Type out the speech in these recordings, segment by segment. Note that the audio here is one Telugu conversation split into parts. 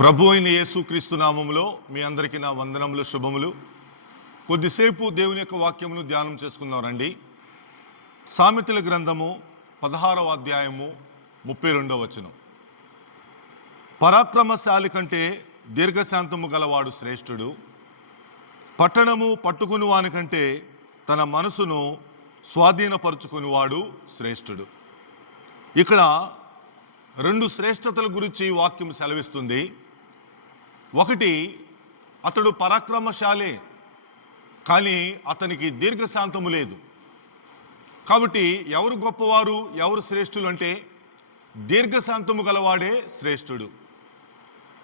ప్రభు అయిన యేసుక్రీస్తు నామములో మీ అందరికీ నా వందనములు, శుభములు. కొద్దిసేపు దేవుని యొక్క వాక్యమును ధ్యానం చేసుకుందాం రండి. సామెతల గ్రంథము 16వ అధ్యాయము 32వ వచనం. పరాక్రమశాలి కంటే దీర్ఘశాంతము గలవాడు శ్రేష్ఠుడు, పట్టణము పట్టుకునివాని కంటే తన మనసును స్వాధీనపరుచుకునివాడు శ్రేష్ఠుడు. ఇక్కడ రెండు శ్రేష్టతల గురించి వాక్యం సెలవిస్తుంది. ఒకటి, అతడు పరాక్రమశాలే కానీ అతనికి దీర్ఘశాంతము లేదు. కాబట్టి ఎవరు గొప్పవారు, ఎవరు శ్రేష్ఠులు అంటే దీర్ఘశాంతము గలవాడే శ్రేష్ఠుడు.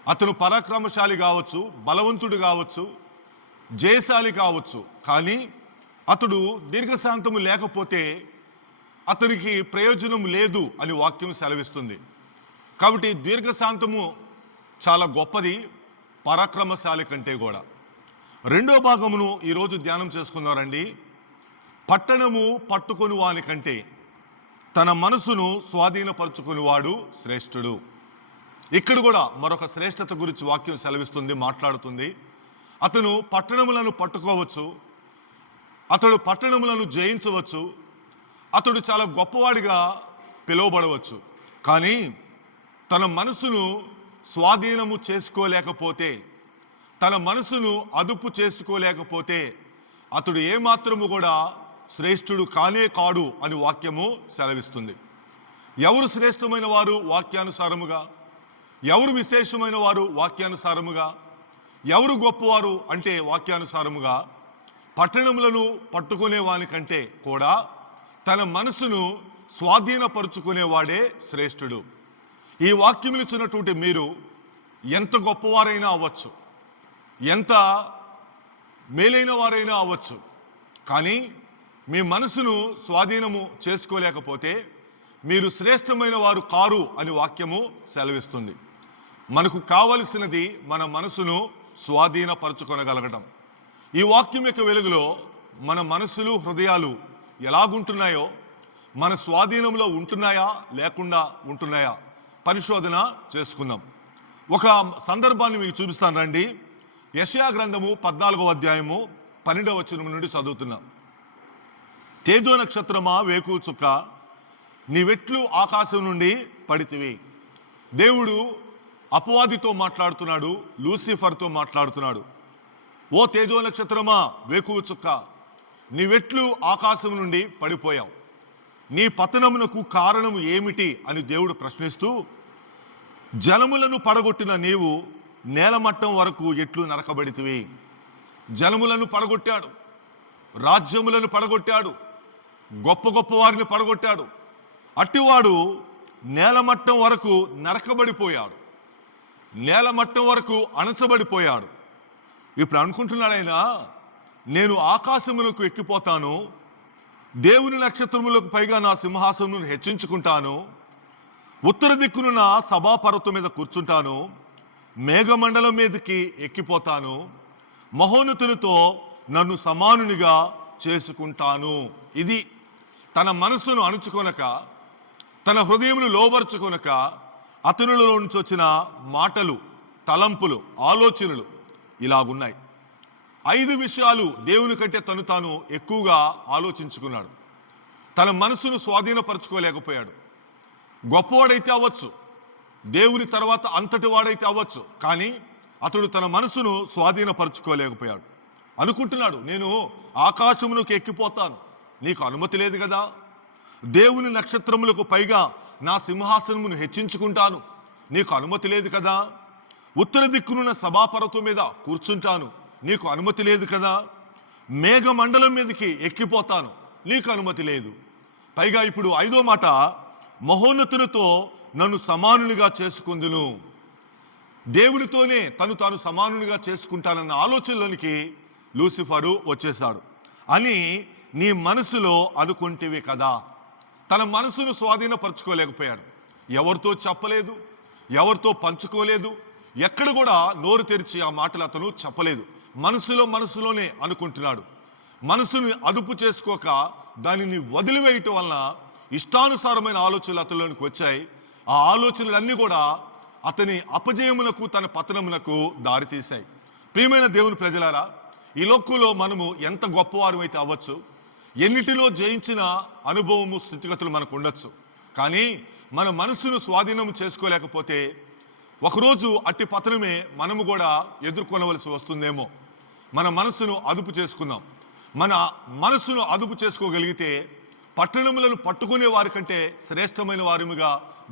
అతను పరాక్రమశాలి కావచ్చు, బలవంతుడు కావచ్చు, జయశాలి కావచ్చు, కానీ అతడు దీర్ఘశాంతము లేకపోతే అతనికి ప్రయోజనం లేదు అని వాక్యం సెలవిస్తుంది. కాబట్టి దీర్ఘశాంతము చాలా గొప్పది పరాక్రమశాలి కంటే కూడా. రెండో భాగమును ఈరోజు ధ్యానం చేసుకున్నారండి. పట్టణము పట్టుకొని వాని కంటే తన మనసును స్వాధీనపరుచుకునివాడు శ్రేష్ఠుడు. ఇక్కడ కూడా మరొక శ్రేష్టత గురించి వాక్యం సెలవిస్తుంది, మాట్లాడుతుంది. అతను పట్టణములను పట్టుకోవచ్చు, అతడు పట్టణములను జయించవచ్చు, అతడు చాలా గొప్పవాడిగా పిలువబడవచ్చు. కానీ తన మనసును స్వాధీనము చేసుకోలేకపోతే, తన మనసును అదుపు చేసుకోలేకపోతే అతడు ఏమాత్రము కూడా శ్రేష్ఠుడు కానే కాడు అని వాక్యము సెలవిస్తుంది. ఎవరు శ్రేష్టమైన వారు వాక్యానుసారముగా, ఎవరు విశేషమైన వారు వాక్యానుసారముగా, ఎవరు గొప్పవారు అంటే వాక్యానుసారముగా పట్టణములను పట్టుకునే వానికంటే కూడా తన మనసును స్వాధీనపరుచుకునేవాడే శ్రేష్ఠుడు. ఈ వాక్యం ఇచ్చినటువంటి మీరు ఎంత గొప్పవారైనా అవ్వచ్చు, ఎంత మేలైన వారైనా అవ్వచ్చు, కానీ మీ మనసును స్వాధీనము చేసుకోలేకపోతే మీరు శ్రేష్టమైన వారు కారు అని వాక్యము సెలవిస్తుంది. మనకు కావలసినది మన మనసును స్వాధీనపరచుకొనగలగడం. ఈ వాక్యం యొక్క వెలుగులో మన మనసులు, హృదయాలు ఎలాగుంటున్నాయో, మన స్వాధీనంలో ఉంటున్నాయా లేకుండా ఉంటున్నాయా పరిశోధన చేసుకుందాం. ఒక సందర్భాన్ని మీకు చూపిస్తాను రండి. యెషయా గ్రంథము 14వ అధ్యాయము 12వ వచనం నుండి చదువుతున్నాం. తేజో నక్షత్రమా, వేకువ చుక్క, నీవెట్లు ఆకాశం నుండి పడితివి. దేవుడు అపవాదితో మాట్లాడుతున్నాడు, లూసిఫర్తో మాట్లాడుతున్నాడు. ఓ తేజో నక్షత్రమా, వేకువ చుక్క, నీవెట్లు ఆకాశం నుండి పడిపోయావు, నీ పతనమునకు కారణము ఏమిటి అని దేవుడు ప్రశ్నిస్తూ, జలములను పడగొట్టిన నీవు నేలమట్టం వరకు ఎట్లు నరకబడితివి. జలములను పడగొట్టాడు, రాజ్యములను పడగొట్టాడు, గొప్ప గొప్ప వారిని పడగొట్టాడు. అట్టివాడు నేలమట్టం వరకు నరకబడిపోయాడు, నేలమట్టం వరకు అణచబడిపోయాడు. ఇప్పుడు అనుకుంటున్నాడు ఆయన, నేను ఆకాశములకు ఎక్కిపోతాను, దేవుని నక్షత్రములకు పైగా నా సింహాసనం హెచ్చించుకుంటాను, ఉత్తర దిక్కునున్న సభాపర్వతం మీద కూర్చుంటాను, మేఘమండలం మీదకి ఎక్కిపోతాను, మహోన్నతునితో నన్ను సమానునిగా చేసుకుంటాను. ఇది తన మనసును అణుచుకొనక, తన హృదయమును లోబరుచుకొనక అతనులో నుంచి వచ్చిన మాటలు, తలంపులు, ఆలోచనలు ఇలాగున్నాయి. 5 విషయాలు దేవుని కంటే తను తాను ఎక్కువగా ఆలోచించుకున్నాడు. తన మనసును స్వాధీనపరచుకోలేకపోయాడు. గొప్పవాడైతే అవ్వచ్చు, దేవుని తర్వాత అంతటి వాడైతే అవ్వచ్చు, కానీ అతడు తన మనసును స్వాధీనపరచుకోలేకపోయాడు. అనుకుంటున్నాడు, నేను ఆకాశములకు ఎక్కిపోతాను, నీకు అనుమతి లేదు కదా. దేవుని నక్షత్రములకు పైగా నా సింహాసనమును హెచ్చించుకుంటాను, నీకు అనుమతి లేదు కదా. ఉత్తర దిక్కునున్న సభాపర్వతం మీద కూర్చుంటాను, నీకు అనుమతి లేదు కదా. మేఘమండలం మీదకి ఎక్కిపోతాను, నీకు అనుమతి లేదు. పైగా ఇప్పుడు 5వ మాట, మహోన్నతునితో నన్ను సమానునిగా చేసుకుందును. దేవునితోనే తను తాను సమానునిగా చేసుకుంటానన్న ఆలోచనలోనికి లూసిఫరు వచ్చేశాడు అని నీ మనసులో అనుకుంటేవి కదా. తన మనసును స్వాధీనపరచుకోలేకపోయాడు. ఎవరితో చెప్పలేదు, ఎవరితో పంచుకోలేదు, ఎక్కడ కూడా నోరు తెరిచి ఆ మాటలు అతను చెప్పలేదు. మనసులోనే అనుకుంటున్నాడు. మనసుని అదుపు చేసుకోక దానిని వదిలివేయటం వలన ఇష్టానుసారమైన ఆలోచనలు అతనిలోనికి వచ్చాయి. ఆ ఆలోచనలన్నీ కూడా అతని అపజయమునకు తన పతనమునకు దారితీశాయి. ప్రియమైన దేవుని ప్రజలారా, ఈ లోకంలో మనము ఎంత గొప్పవారమైతే అవ్వచ్చు, ఎన్నిటిలో జయించిన అనుభవము స్థితిగతులు మనకు ఉండొచ్చు. కానీ మన మనసును స్వాధీనం చేసుకోలేకపోతే ఒకరోజు అట్టి పతనమే మనము కూడా ఎదుర్కొనవలసి వస్తుందేమో. మన మనసును అదుపు చేసుకుందాం. మన మనసును అదుపు చేసుకోగలిగితే పట్టణములను పట్టుకునే వారి కంటే శ్రేష్టమైన వారిగా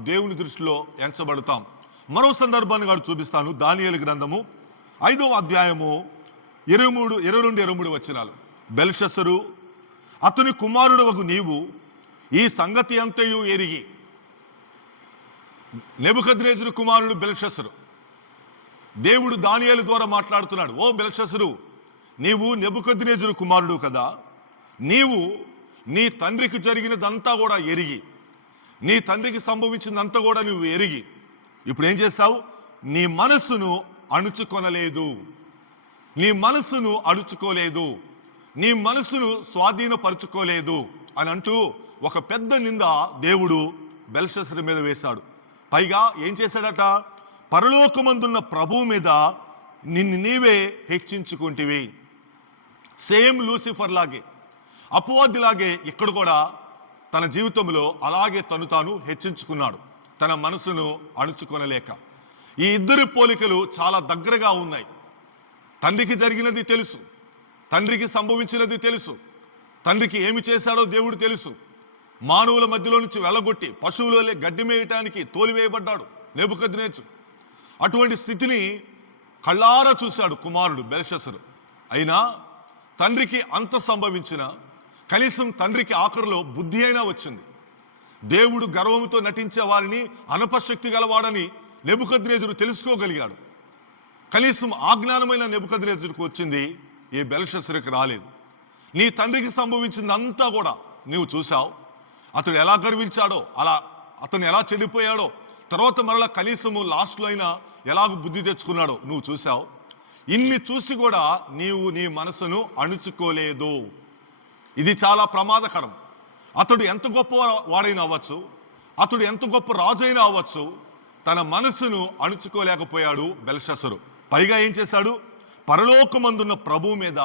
దేవుని దృష్టిలో ఎంచబడతాం. మరో సందర్భాన్ని గారు చూపిస్తాను. దానియేలు గ్రంథము 5వ అధ్యాయము 22-23 వచనాలు. బెల్షస్సరు అతని కుమారుడవగు నీవు ఈ సంగతి అంతయు ఎరిగి. నెబుకద్నెజరు కుమారుడు బెల్షస్సరు. దేవుడు దానియేలు ద్వారా మాట్లాడుతున్నాడు. ఓ బెల్షస్సరు, నీవు నెబుకద్నెజరు కుమారుడు కదా, నీవు నీ తండ్రికి జరిగినదంతా కూడా ఎరిగి, నీ తండ్రికి సంభవించిందంతా కూడా నువ్వు ఎరిగి ఇప్పుడు ఏం చేస్తావు? నీ మనస్సును అణుచుకొనలేదు, నీ మనస్సును అణుచుకోలేదు, నీ మనస్సును స్వాధీనపరుచుకోలేదు అని అంటూ ఒక పెద్ద నింద దేవుడు బెల్షస్సరు మీద వేశాడు. పైగా ఏం చేశాడట? పరలోకమందున్న ప్రభువు మీద నిన్ను నీవే హెచ్చించుకుంటివి. సేమ్ లూసిఫర్ లాగే, అపవాదిలాగే ఇక్కడ కూడా తన జీవితంలో అలాగే తను తాను హెచ్చించుకున్నాడు, తన మనసును అణుచుకొనలేక. ఈ ఇద్దరి పోలికలు చాలా దగ్గరగా ఉన్నాయి. తండ్రికి జరిగినది తెలుసు, తండ్రికి సంభవించినది తెలుసు, తండ్రికి ఏమి చేశాడో దేవుడు తెలుసు. మానవుల మధ్యలో నుంచి వెళ్ళగొట్టి పశువులే గడ్డి మేయటానికి తోలివేయబడ్డాడు నెబుకద్నెజరు. అటువంటి స్థితిని కళ్ళారా చూశాడు కుమారుడు బెల్షస్సరు. అయినా తండ్రికి అంత సంభవించిన కనీసం తండ్రికి ఆఖరిలో బుద్ధి అయినా వచ్చింది. దేవుడు గర్వంతో నటించే వారిని అనపశక్తి గలవాడని నెబుకద్నెజరు తెలుసుకోగలిగాడు. కనీసం ఆ జ్ఞానమైన నెబుకద్నెజరుకు వచ్చింది, ఈ బెల్షస్సరుకి రాలేదు. నీ తండ్రికి సంభవించిందంతా కూడా నీవు చూసావు. అతడు ఎలా గర్వించాడో, అతను ఎలా చెడిపోయాడో, తర్వాత మరలా కనీసము లాస్ట్లో అయినా ఎలాగ బుద్ధి తెచ్చుకున్నాడో నువ్వు చూసావు. ఇన్ని చూసి కూడా నీవు నీ మనసును అణుచుకోలేదు. ఇది చాలా ప్రమాదకరం. అతడు ఎంత గొప్ప వాడైనా అవ్వచ్చు, అతడు ఎంత గొప్ప రాజు అయినా అవ్వచ్చు, తన మనసును అణుచుకోలేకపోయాడు బెల్షస్సరు. పైగా ఏం చేశాడు? పరలోకమందున్న ప్రభువు మీద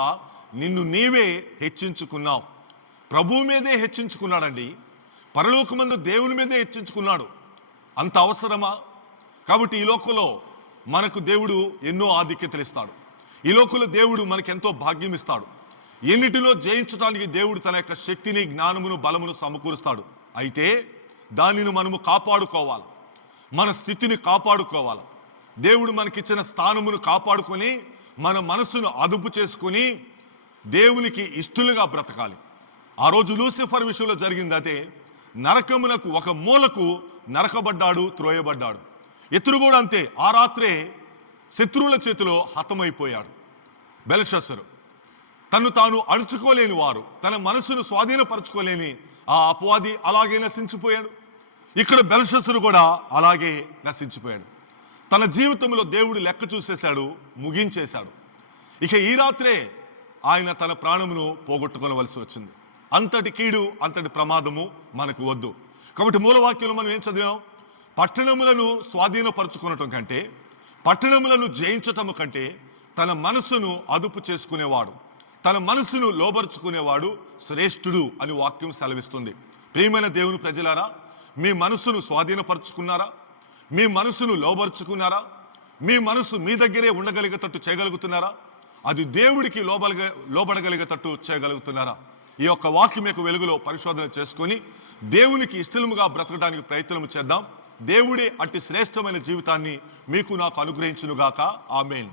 నిన్ను నీవే హెచ్చించుకున్నావు. ప్రభువు మీదే హెచ్చించుకున్నాడండి. పరలోకమందు దేవుని మీదే హెచ్చించుకున్నాడు. అంత అవసరమా? కాబట్టి ఈ లోకంలో మనకు దేవుడు ఎన్నో ఆధిక్యతలు ఇస్తాడు. ఈ లోకంలో దేవుడు మనకెంతో భాగ్యం ఇస్తాడు. ఎన్నిటిలో జయించడానికి దేవుడు తన యొక్క శక్తిని, జ్ఞానమును, బలమును సమకూరుస్తాడు. అయితే దానిని మనము కాపాడుకోవాలి, మన స్థితిని కాపాడుకోవాలి. దేవుడు మనకిచ్చిన స్థానమును కాపాడుకొని మన మనసును అదుపు చేసుకొని దేవునికి ఇష్టలుగా బ్రతకాలి. ఆ రోజు లూసిఫర్ విషయంలో జరిగింది అదే. నరకమునకు ఒక మూలకు నరకబడ్డాడు, త్రోయబడ్డాడు. ఇతడు కూడా అంతే. ఆ రాత్రే శత్రువుల చేతిలో హతమైపోయాడు. బెల్షస్సరు తను తాను అణుచుకోలేని వారు, తన మనసును స్వాధీనపరచుకోలేని ఆ అపవాది అలాగే నశించిపోయాడు. ఇక్కడ బెల్షస్సరు కూడా అలాగే నశించిపోయాడు. తన జీవితంలో దేవుడు లెక్క చూసేశాడు, ముగించేశాడు. ఇక ఈ రాత్రే ఆయన తన ప్రాణమును పోగొట్టుకోవలసి వచ్చింది. అంతటి కీడు, అంతటి ప్రమాదము మనకు వద్దు. కాబట్టి మూలవాక్యంలో మనం ఏం చదివాం? పట్టణములను స్వాధీనపరచుకునటం కంటే, పట్టణములను జయించటము కంటే తన మనసును అదుపు చేసుకునేవాడు, తన మనసును లోబరుచుకునేవాడు శ్రేష్ఠుడు అని వాక్యం సెలవిస్తుంది. ప్రియమైన దేవుని ప్రజలారా, మీ మనసును స్వాధీనపరుచుకున్నారా? మీ మనసును లోబరుచుకున్నారా? మీ మనసు మీ దగ్గరే ఉండగలిగేటట్టు చేయగలుగుతున్నారా? అది దేవుడికి లోబడగలిగేటట్టు చేయగలుగుతున్నారా? ఈ యొక్క వాక్యం యొక్క వెలుగులో పరిశోధన చేసుకొని దేవునికి ఇష్టముగా బ్రతకడానికి ప్రయత్నం చేద్దాం. దేవుడే అట్టి శ్రేష్టమైన జీవితాన్ని మీకు నాకు అనుగ్రహించునుగాక. ఆమేన్.